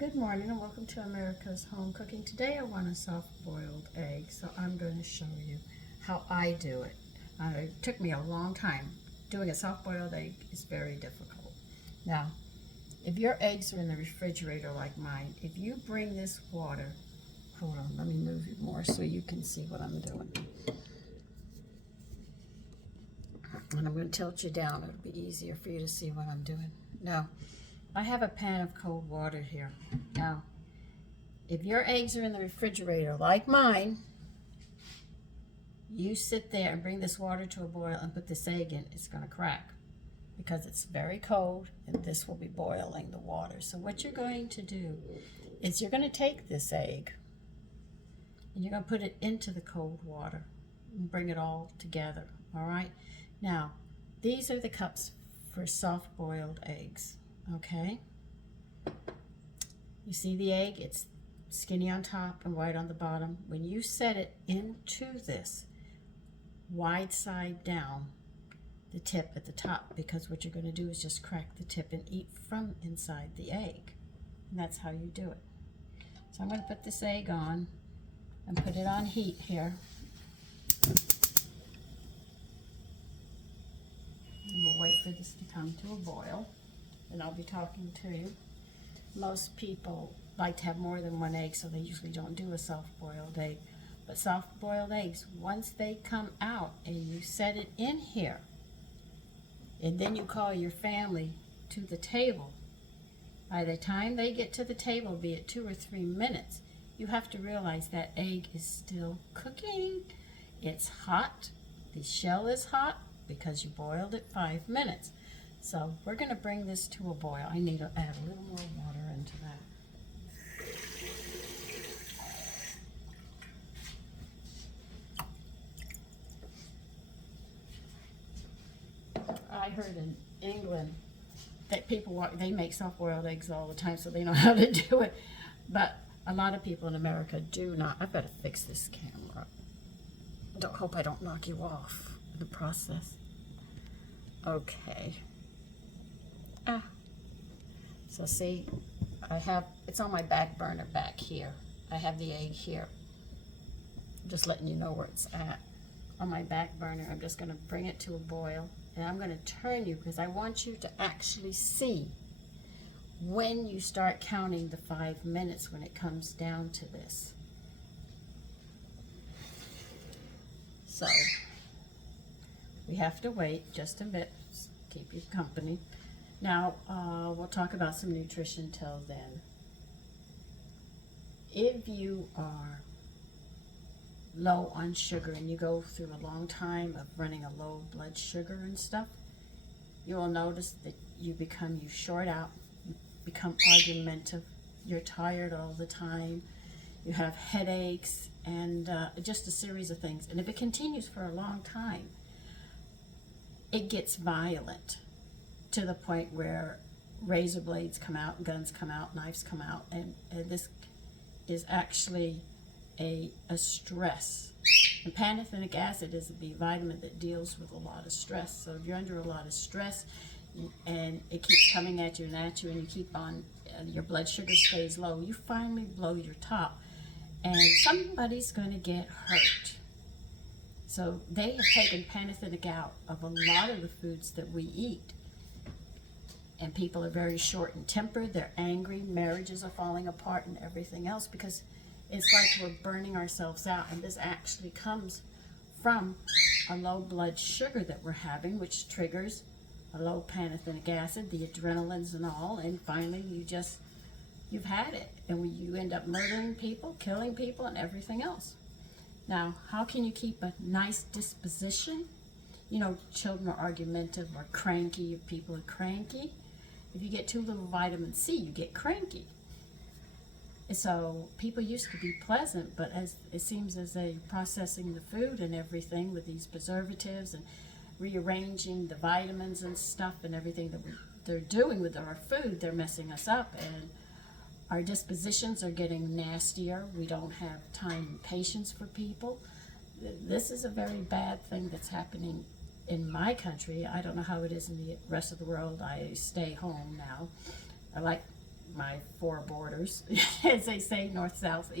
Good morning and welcome to America's Home Cooking. Today I want a soft-boiled egg, so I'm going to show you how I do it. It took me a long time. Doing a soft-boiled egg is very difficult. Now, if your eggs are in the refrigerator like mine, if you bring this water, hold on, let me move it more so you can see what I'm doing. And I'm going to tilt you down. It'll be easier for you to see what I'm doing. Now, I have a pan of cold water here. Now, if your eggs are in the refrigerator like mine, you sit there and bring this water to a boil and put this egg in. It's going to crack because it's very cold and this will be boiling the water. So what you're going to do is you're going to take this egg and you're going to put it into the cold water and bring it all together. All right. Now, these are the cups for soft-boiled eggs. Okay. You see the egg? It's skinny on top and white on the bottom. When you set it into this, wide side down, the tip at the top, because what you're going to do is just crack the tip and eat from inside the egg. And that's how you do it. So I'm going to put this egg on and put it on heat here. And we'll wait for this to come to a boil. And I'll be talking to you. Most people like to have more than one egg, so they usually don't do a soft-boiled egg. But soft-boiled eggs, once they come out and you set it in here, and then you call your family to the table, by the time they get to the table, be it 2 or 3 minutes, you have to realize that egg is still cooking. It's hot. The shell is hot because you boiled it 5 minutes. So we're going to bring this to a boil. I need to add a little more water into that. I heard in England that they make soft-boiled eggs all the time, so they know how to do it. But a lot of people in America do not. I've got to fix this camera. Hope I don't knock you off in the process. Okay. So see, it's on my back burner back here. I have the egg here. Just letting you know where it's at. On my back burner, I'm just going to bring it to a boil. And I'm going to turn you because I want you to actually see when you start counting the 5 minutes when it comes down to this. So, we have to wait just a bit. Just keep you company. Now, we'll talk about some nutrition till then. If you are low on sugar and you go through a long time of running a low blood sugar and stuff, you will notice that you short out, you become argumentative, you're tired all the time, you have headaches, and just a series of things. And if it continues for a long time, it gets violent, to the point where razor blades come out, guns come out, knives come out, and this is actually a stress. And pantothenic acid is a B vitamin that deals with a lot of stress. So if you're under a lot of stress and it keeps coming at you, and you keep on, your blood sugar stays low, you finally blow your top, and somebody's going to get hurt. So they have taken pantothenic out of a lot of the foods that we eat. And people are very short in temper, they're angry, marriages are falling apart and everything else because it's like we're burning ourselves out. And this actually comes from a low blood sugar that we're having, which triggers a low pantothenic acid, the adrenalines and all, and finally you've had it. And you end up murdering people, killing people, and everything else. Now, how can you keep a nice disposition? You know, children are argumentative or cranky if people are cranky. If you get too little vitamin C, you get cranky. So people used to be pleasant, but as it seems as they're processing the food and everything with these preservatives and rearranging the vitamins and stuff and everything that they're doing with our food, they're messing us up, and our dispositions are getting nastier. We don't have time and patience for people. This is a very bad thing that's happening in my country. I don't know how it is in the rest of the world. I stay home now. I like my four borders, as they say, north, south,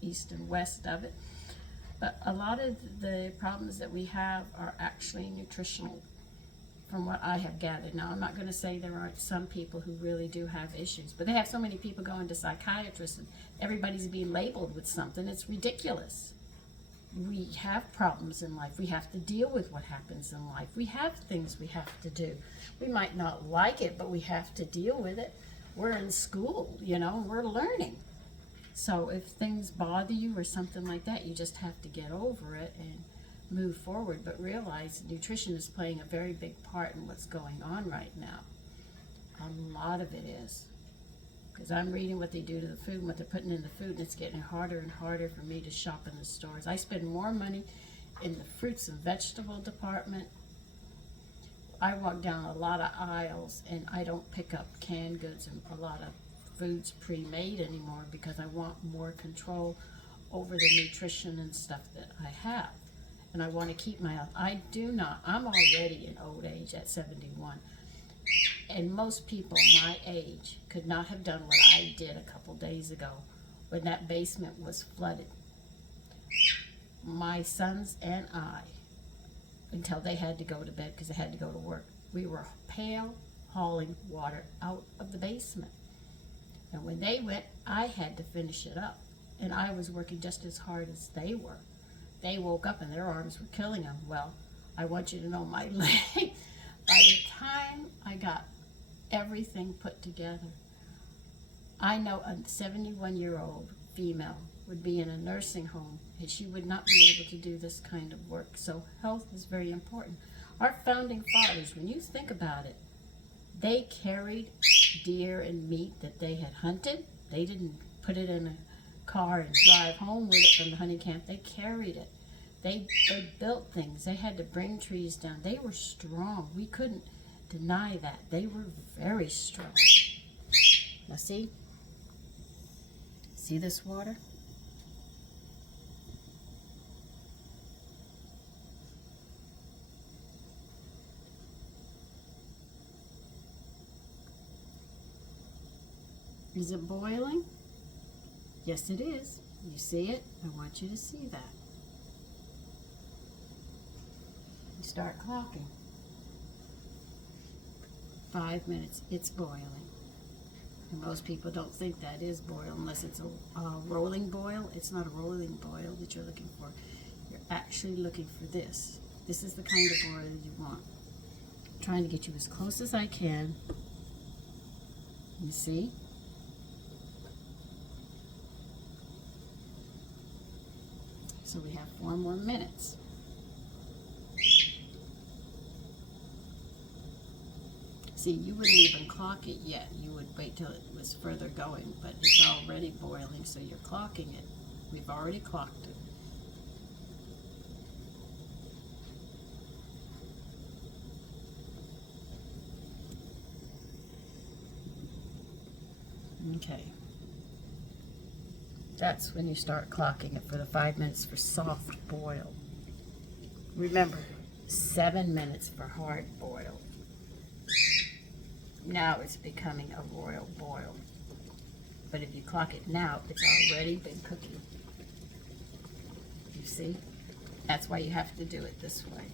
east, and west of it. But a lot of the problems that we have are actually nutritional, from what I have gathered. Now, I'm not going to say there aren't some people who really do have issues, but they have so many people going to psychiatrists and everybody's being labeled with something. It's ridiculous. We have problems in life. We have to deal with what happens in life. We have things we have to do. We might not like it, but we have to deal with it. We're in school, you know, we're learning. So if things bother you or something like that, you just have to get over it and move forward, but realize nutrition is playing a very big part in what's going on right now. A lot of it is. Because I'm reading what they do to the food and what they're putting in the food, and it's getting harder and harder for me to shop in the stores. I spend more money in the fruits and vegetable department. I walk down a lot of aisles and I don't pick up canned goods and a lot of foods pre-made anymore because I want more control over the nutrition and stuff that I have. And I want to keep my health. I'm already in old age at 71. And most people my age could not have done what I did a couple days ago when that basement was flooded. My sons and I, until they had to go to bed because they had to go to work, we were pail hauling water out of the basement. And when they went, I had to finish it up. And I was working just as hard as they were. They woke up and their arms were killing them. Well, I want you to know my leg, by the time I got everything put together, I know a 71-year-old female would be in a nursing home and she would not be able to do this kind of work. So health is very important. Our founding fathers, when you think about it, they carried deer and meat that they had hunted. They didn't put it in a car and drive home with it from the hunting camp. They carried it. They built things. They had to bring trees down. They were strong. We couldn't deny that. They were very strong. Now see this water? Is it boiling? Yes, it is. You see it? I want you to see that. You start clocking. 5 minutes, it's boiling. And most people don't think that is boil unless it's a rolling boil. It's not a rolling boil that you're looking for. You're actually looking for this. This is the kind of boil you want. I'm trying to get you as close as I can. You see? So we have 4 more minutes. See, you wouldn't even clock it yet. You would wait till it was further going, but it's already boiling, so you're clocking it. We've already clocked it. Okay. That's when you start clocking it for the 5 minutes for soft boil. Remember, 7 minutes for hard boil. Now it's becoming a royal boil. But if you clock it now, it's already been cooking. You see? That's why you have to do it this way.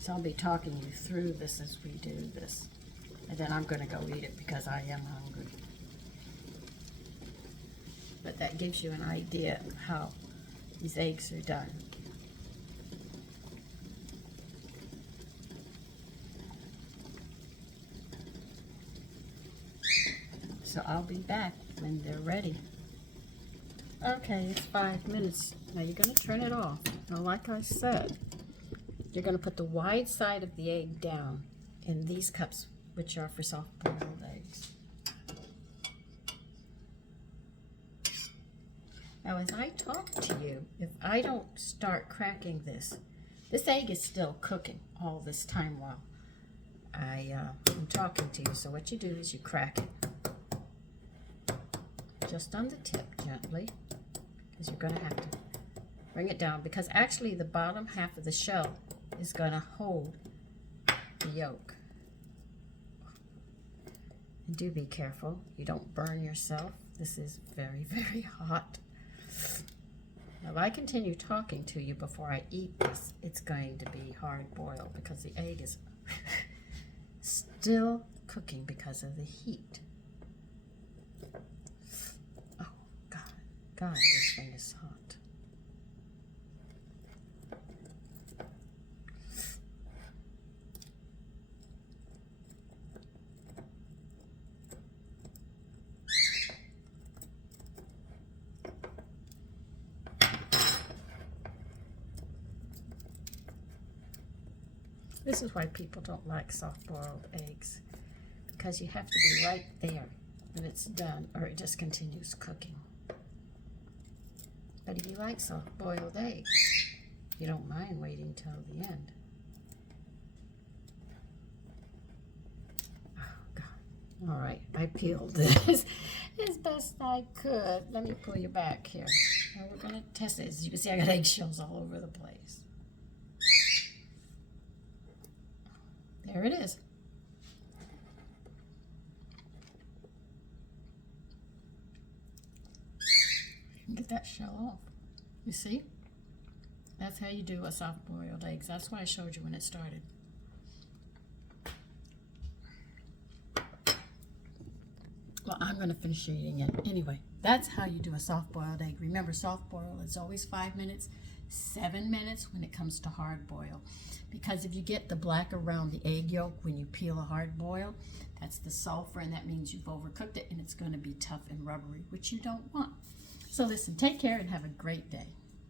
So I'll be talking you through this as we do this. And then I'm going to go eat it because I am hungry. But that gives you an idea of how these eggs are done. So I'll be back when they're ready. Okay, it's 5 minutes. Now you're going to turn it off. Now, like I said, you're going to put the wide side of the egg down in these cups, which are for soft-boiled eggs. Now, as I talk to you, if I don't start cracking this egg is still cooking all this time while I'm talking to you. So what you do is you crack it just on the tip gently. because you're going to have to bring it down, because actually the bottom half of the shell is going to hold the yolk. And do be careful you don't burn yourself. This is very, very hot. Now, if I continue talking to you before I eat this, it's going to be hard boiled because the egg is still cooking because of the heat. Oh, God, this thing is hot. This is why people don't like soft-boiled eggs, because you have to be right there when it's done, or it just continues cooking. But if you like soft-boiled eggs, you don't mind waiting till the end. Oh, God. All right, I peeled this as best I could. Let me pull you back here. Now we're going to test it. As you can see, I got eggshells all over the place. There it is. You can get that shell off. You see? That's how you do a soft-boiled egg. That's what I showed you when it started. Well, I'm going to finish eating it. Anyway, that's how you do a soft-boiled egg. Remember, soft-boil is always 5 minutes, 7 minutes when it comes to hard boil. Because if you get the black around the egg yolk when you peel a hard boil, that's the sulfur, and that means you've overcooked it and it's going to be tough and rubbery, which you don't want. So listen, take care and have a great day.